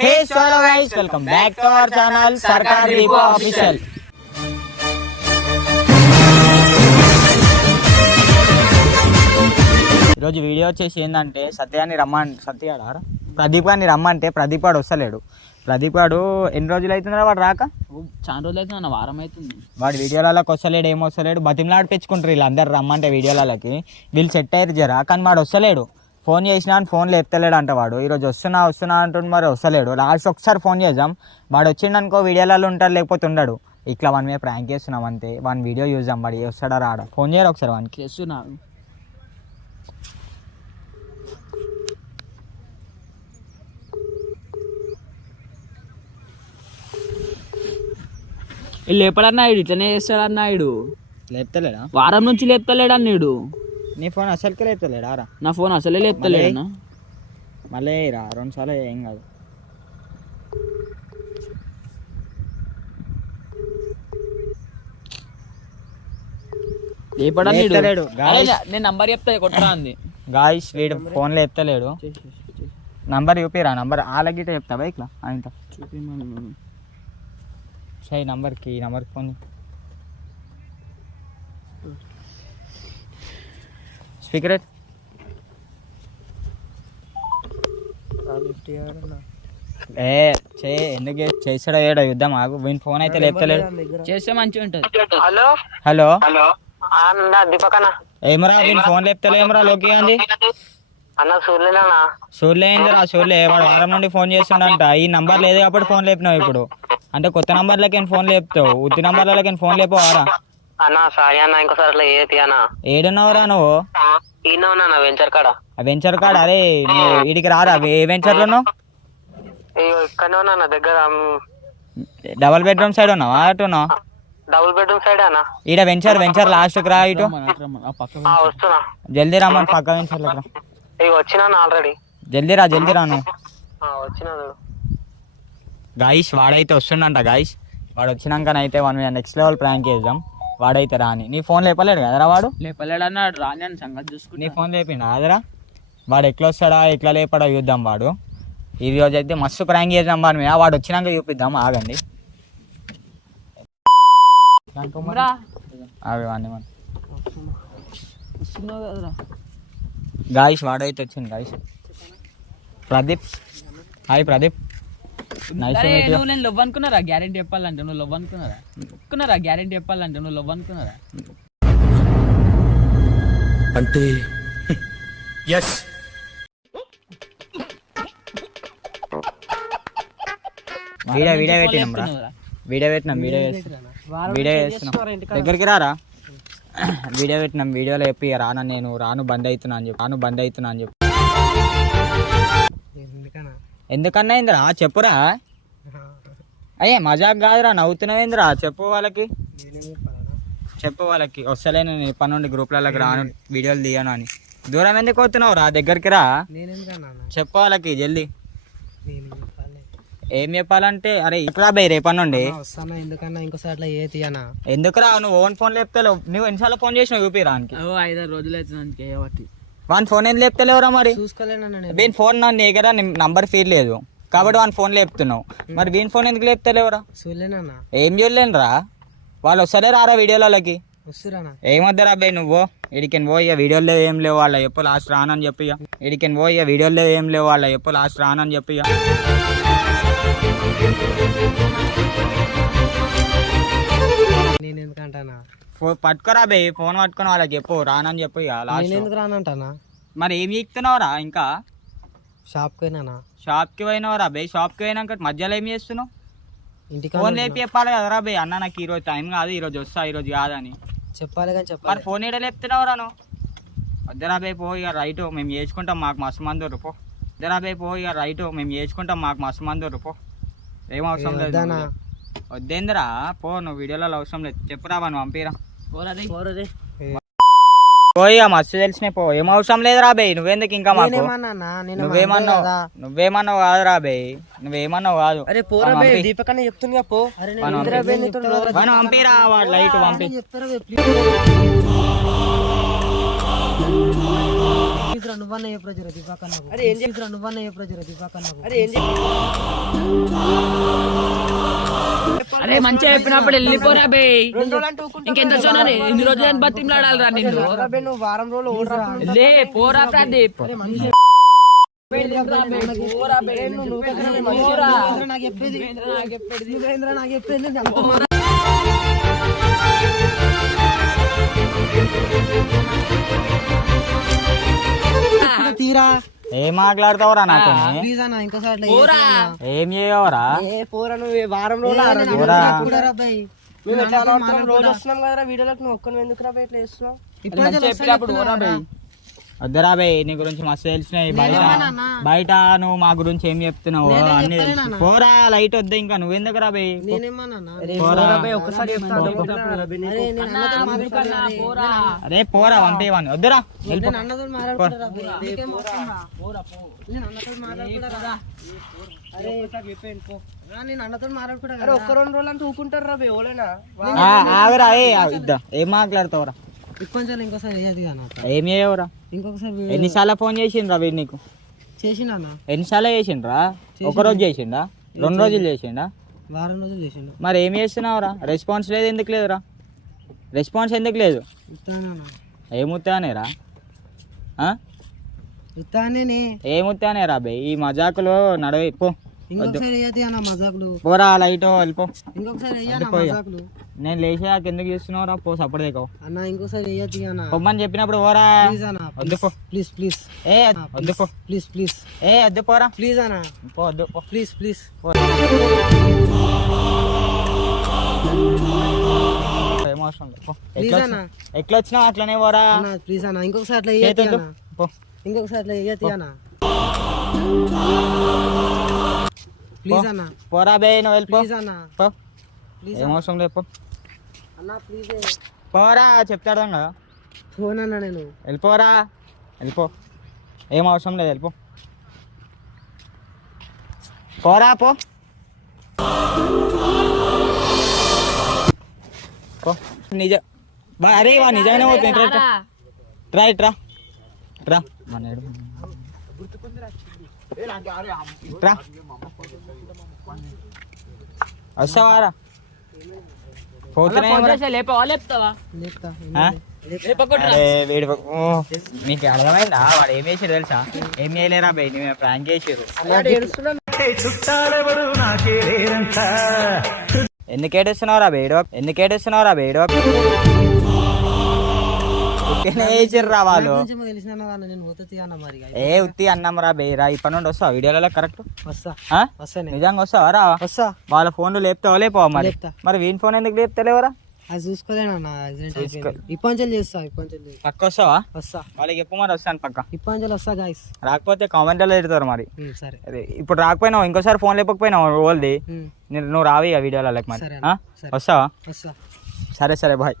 Hey solo guys, welcome back to our channel Sarkar Repo Official. ఈరోజు video వచ్చేసి ఏంటంటే ప్రదీప్ గారిని రమ్మంటే ప్రదీప్ వాడు వస్తలేడు. ప్రదీప్ వాడు ఎన్ని రోజులు అవుతుందా వాడు రాక? చాలా రోజులు అవుతుంది, వారం అవుతుంది. వాడు వీడియోలకి వస్తలేడు, ఏమొస్తలేడు. బతిమలాడి పెంచుకుంటారు వీళ్ళందరూ రమ్మంటే వీడియోలకి. వీళ్ళు సెట్ అయ్యారు జరా, కానీ వాడు వస్తలేడు. ఫోన్ చేసినా అని ఫోన్ లేపుతలేడు అంట వాడు. ఈరోజు వస్తున్నా అంటుండు, మరి వస్తలేడు. లాస్ట్ ఒకసారి ఫోన్ చేద్దాం, వాడు వచ్చిండనుకో వీడియోలలో ఉంటాడు, లేకపోతే ఉండడు. ఇట్లా వాని మీద ప్రాంక్ చేస్తున్నాం అంతే. వాని వీడియో చూద్దాం, వాడు వస్తాడా రాడా. ఫోన్ చేయరు ఒకసారి వానికి. చేస్తున్నా లేపడన్నాడు, ఇట్లనే చేస్తాడన్నాడు. లేపుతలేడా? వారం నుంచి లేపుతలేడు అన్నాడు. నీ ఫోన్ అసలుకే లేపుతలేడా రా? నా ఫోన్ అసలే లేపుతలేడన్నా. మళ్ళీ రా 2 సార్లు ఏం కాదు. లేపడన్నాడు. నేను నంబర్ చెప్తా, కొట్టరా అంది. గాయస్ వీడు ఫోన్ లేపుతలేడు. నంబర్ చూపిరా, నంబర్ ఆలగితే చెప్తావా ఇట్లా ఆయన చూపి సరే. నంబర్కి ఫోన్ స్పీకర్ ఎందుకు చేసాడో ఏడో యుద్ధం ఆగు. వీని ఫోన్ అయితే లేపుతలేడు. చేస్తే మంచిగా ఉంటుంది. హలో దీపక్ అన్న, ఏమరా వీని ఫోన్ లేపుతలే ఏమరా? లోకి అంది అన్న సూర్యనా? సూర్యే ఏందిరా? సూర్యే వాడు వారం నుండి ఫోన్ చేస్తుండంట. ఈ నంబర్ లేదు కాబట్టి ఫోన్ లేపినావు. ఇప్పుడు అంటే కొత్త నంబర్లకి ఫోన్ లేపుతావు, ఉత్తి నంబర్లకి ఫోన్ లేపవారా? అన్న సారీ అన్న, ఇంకోసారి అట్లా ఏది అన్న. ఏడున్నావురా నువ్వు? ఈయన ఉన్నా వెంచర్ కాడ. వెంచర్ కాడ? అరే నువ్వు వీడికి రారా? ఏ వెంచర్ లో ఉన్నావు? ఇక్కడనే ఉన్నా అన్న, దగ్గర. డబుల్ బెడ్రూమ్ సైడ్ ఉన్నావా? అటు ఉన్నావా? డబుల్ బెడ్రూమ్ సైడ్ అన్న. ఈడ వెంచర్ లాస్ట్ కి రా. ఇటు వస్తున్నా, జల్దీ రామని. పక్క వెంచర్ రా. వచ్చినా ఆల్రెడీ. జల్దీ రా నువ్వు. వచ్చినా. గాయస్ వాడైతే వస్తుండంట. గాయస్ వాడు వచ్చినాకనైతే వన్ నెక్స్ట్ లెవెల్ ప్రాంక్ చేద్దాం. వాడైతే రాని. నీ ఫోన్ లేపలేడు కదరా? వాడు లేపలేడు అన్నాడు. రాని అని సంగతి చూసుకుని నీ ఫోన్ లేపిండా అదరా? వాడు ఎట్లా వస్తాడా ఎట్లా లేపడా చూద్దాం. వాడు ఈ రోజు అయితే మస్తు ప్రాంక్ చేద్దాం వాడి మీద. వాడు వచ్చినాక చూపిద్దాం. ఆగండి గాయస్ వాడైతే వచ్చింది. గాయస్ ప్రదీప్. హాయ్ ప్రదీప్. నేను లవ్ అనుకున్నారా? గ్యారెంటీ చెప్పాలంటే నువ్వు లవ్ అనుకున్నారా? గ్యారెంటీ చెప్పాలంటే నువ్వు లవ్ అనుకున్నారా? అంటే ఎస్. వీడియో పెట్టినాం. దగ్గరికి రారా? వీడియో పెట్టినాం. వీడియోలో చెప్పి రాను బంద్ అవుతున్నా అని చెప్పి. ఎందుకన్నా ఏందిరా? చెప్పురా. అయ్యే మజాక్ కాదురా, నవ్వుతున్నావేందిరా? చెప్పు వాళ్ళకి వస్తలేను ఇప్పటి నుండి గ్రూప్లలోకి రాను, వీడియోలు తీయను అని. దూరం ఎందుకు అవుతున్నావు రా? దగ్గరికి రా. చెప్పు వాళ్ళకి జల్దీ. ఏం చెప్పాలంటే అరే ఇక్కడ బై రేపటి నుండి ఎందుకురా? నువ్వు ఓన్ ఫోన్ లేపుతలేవు. నువ్వు ఎన్నిసార్లు ఫోన్ చేసినావు చూపిరా? 5-6 రోజులు అవుతుంది. వన్ ఫోన్ ఏం లేపుతలేవురా? మరి వీని ఫోన్ నా దగ్గర నంబర్ ఫీల్ లేదు కాబట్టి వన్ ఫోన్ లేపుతున్నావు. మరి వీని ఫోన్ ఎందుకు లేపుతలేవురా? ఏం చూడలేనురా? వాళ్ళు వస్తలే రారా వీడియోలకి? ఏమొద్దరా అబ్బాయి నువ్వు ఇడికి పో. ఇక వీడియోలో ఏం లేవు వాళ్ళ ఎప్పుడు లాస్ట్ రానని చెప్పి. ఇడికి పో. ఇక వీడియోలో ఏం లేవు వాళ్ళ ఎప్పుడు లాస్ట్ రానని చెప్పి. పట్టుకోరా బే, ఫోన్ పట్టుకుని వాళ్ళకి చెప్పు రానని చెప్పు. ఇక లాస్ట్ రానంటానా? మరి ఏం చెప్తున్నావురా? ఇంకా షాప్కి పోయినావురా బే? షాప్కి పోయినాక మధ్యలో ఏం చేస్తున్నావు? ఫోన్ లేపి చెప్పాలి కదరా బే. అన్న నాకు ఈరోజు టైం కాదు, ఈరోజు వస్తా, ఈరోజు కాదని చెప్పాలి. మరి ఫోన్ ఏడ లేపుతున్నావురా నువ్వు? వద్దరా బే పో. ఇక రైట్ మేము చేసుకుంటాం, మాకు మస్తు మంది పో. వద్దరా బే పో. ఇక రైట్ మేము చేసుకుంటాం, మాకు మస్తు మంది పో. ఏం అవసరం లేదు. వద్దేందిరా పో. నువ్వు వీడియోలలో అవసరం లేదు. చెప్పురా నువ్వు పంపిరా. పోయి మస్తు తెలిసినాయి పో. ఏం అవసరం లేదురా బే. నువ్వెందుకు ఇంకా మాకు? నువ్వేమన్నావు కాదురా బే. నువ్వేమన్నావు కాదు. పంపిరా వాడు లైట్ పంపి. నువ్వన్నా ఏ ప్రజలు దీపాకన్నా అరే ఏం చేసిరా నువ్వన్నా ఏ ప్రజలు దీపాకన్నా అరే ఏం అరే మంచిగా చెప్పినప్పుడు వెళ్ళిపోరా బే ఇంకెంత చూడాలి ఎన్ని రోజులు బతిమలాడాలిరా నిన్ను నువ్వు వారం రోజులు ఓడరా లే పోరా ప్రదీప్ నాకు చెప్పేది నాకు చెప్పేది తీరా ఏం మాట్లాడతావురా నాతో ప్లీజ్ అన్న ఇంకోసారి ఏం చేయవరా పోరా నువ్వు వారం రోజులు పోరా. మేము ఎట్లా ఆడుతున్నాం రోజు వస్తున్నాం కదరా వీడియోలకు నువ్వు ఒక్కని ఎందుకు రా ఇట్లా చేస్తున్నావు చెప్పినప్పుడు పోరా బే వద్దరా బే నీ గురించి మస్తు తెలిసినాయి బయట నువ్వు మా గురించి ఏం చెప్తున్నావు అన్ని తెలుసు. పోరా లైట్ వద్దా ఇంకా నువ్వెందుకు రా బే పోరా. అరే పోరా పంపేవాన్ని వద్దురా వెళ్ళిపో. ఒక్క 2 రోజులు అంతా ఊకుంటారు రా బే ఓలేనా ఆగరా ఇద్దా ఏం మాట్లాడతావురా ఇప్పటి ఇంకోసారి వేయదు ఏం చేయవురా ఇంకొకసారి ఎన్నిసార్లు ఫోన్ చేసిండ్రా వీడు నీకు చేసిండు అన్న ఎన్నిసార్లు చేసిండ్రా ఒక రోజు చేసిండా 2 రోజులు చేసిండా వారం రోజులు చేసిండు మరి ఏం చేస్తున్నావురా రెస్పాన్స్ లేదు ఎందుకు లేదురా రెస్పాన్స్ ఎందుకు లేదు ఏముత్తానేరా ఏముత్తానేరా బే ఈ మజాకులు నడవి పో ఇంకొకసారి వేయదు అన్న మజాకులు పోరా లైట్ వెళ్ళిపో ఇంకొకసారి వేయన్న మజాకులు నేను లేచాక ఎందుకు చేస్తున్నావురా పో సపోర్ట్ దేకో అన్న ఇంకోసారి వేయదు అన్న పొమ్మని చెప్పినప్పుడు పోరా ప్లీజ్ అన్న వద్దు పో ప్లీజ్ ప్లీజ్ ఏ వద్దు పో ప్లీజ్ ప్లీజ్ ఏ వద్దు పోరా ప్లీజ్ అన్న పో వద్దు పో ప్లీజ్ ప్లీజ్ ఏం అవసరం లేదు పో. ప్లీజ్ అన్న ఎట్లా వచ్చినావు అట్లనే పోరా అన్న ప్లీజ్ అన్న ఇంకొకసారి అట్లా వేయదు చేతులు అన్న పో ఇంకొకసారి అట్లా వేయదు అన్న ప్లీజ్ అన్న పోరా బే నువ్వు వెళ్ళిపో ప్లీజ్ అన్న పో ప్లీజ్ ఏం అవసరం లేదు పో అన్న ప్లీజ్ పోరా చెప్తాడు కదా ఫోన్ అన్న నేను వెళ్ళిపోరా వెళ్ళిపో ఏం అవసరం లేదు వెళ్ళిపో పోరా పో పో నిజ అరే వా నిజంగానే పోతుంది ట్రా ట్రా ట్రా మన ట్రా వస్తావారా పోతున్నాయి లేపుతావా లేపుతా అరే వీడు నీకు అర్థమైందా వాడు ఏం చేసారు తెలుసా ఏం చేయలేరా బయట మేము ప్రాంక్ చేసారు ఎందుకు ఏడుస్తున్నావురా బేడో ఎందుకు ఏడుస్తున్నావురా బేడో వేసిర్రా వాళ్ళు కొంచెం తెలిసిన అన్న నేను పోతుంది అన్న మరి ఏ ఉత్తి అన్నం రా బేరా ఇప్పటి నుండి వస్తావా వీడియోలలో కరెక్ట్ వస్తా ఆ? వస్తా నేను నిజంగా వస్తావా రా వస్తా వాళ్ళ ఫోన్లు లేపుతావా లేపోవా మరి లేపుతా. మరి వీని ఫోన్ ఎందుకు లేపుతలేవరా అది చూసుకోలేనన్న యాక్సిడెంట్ అయిపోయింది ఇప్పంచలు చేస్తా ఇప్పంచలు పక్క వస్తావా వస్తా వాళ్ళకి చెప్పు మరి వస్తాను పక్క ఇప్పంచలు వస్తా గాయస్ రాకపోతే కామెంట్లో పెడతారు మరి సరే అరే ఇప్పుడు రాకపోయినావు ఇంకోసారి ఫోన్ లేకపోయినావు వాళ్ళది ఉమ్, నువ్వు రావి ఆ వీడియోలో మరి సరే ఆ? సరే. వస్తావా వస్తా సరే సరే బాయ్